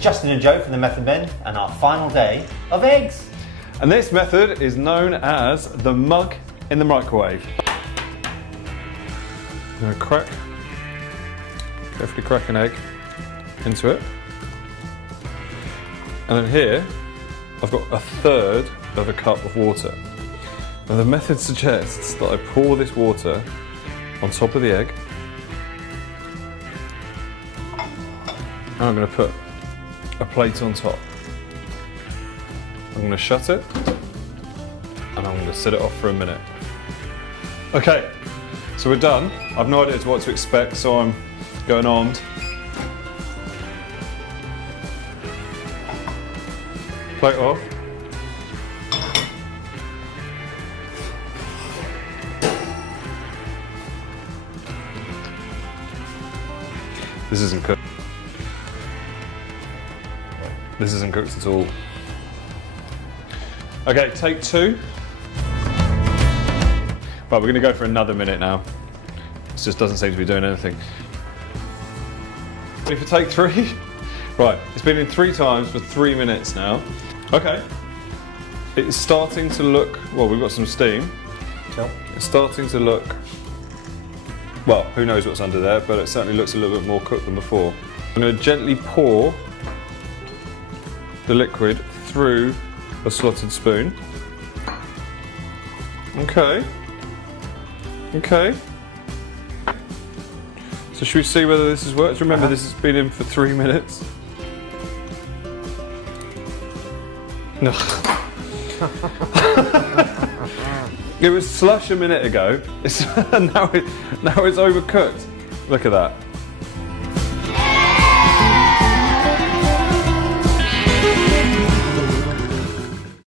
Justin and Joe from the Method Men and our final day of eggs. And this method is known as the mug in the microwave. I'm going to carefully crack an egg into it. And then here, I've got 1/3 of a cup of water. Now the method suggests that I pour this water on top of the egg. And I'm going to put a plate on top. I'm going to shut it and I'm going to set it off for a minute. Okay, so we're done. I've no idea what to expect, so I'm going armed. Plate off. This isn't cooked. This isn't cooked at all. Okay, take 2. Right, we're going to go for another minute now. This just doesn't seem to be doing anything. Ready for take 3? Right, it's been in 3 times for 3 minutes now. Okay, it's starting to look, well, we've got some steam. Cool. It's starting to look, well, who knows what's under there, but it certainly looks a little bit more cooked than before. I'm going to gently pour the liquid through a slotted spoon. Okay. Okay. So should we see whether this has worked? Remember, this has been in for 3 minutes. No. It was slush a minute ago, now it's overcooked. Look at that.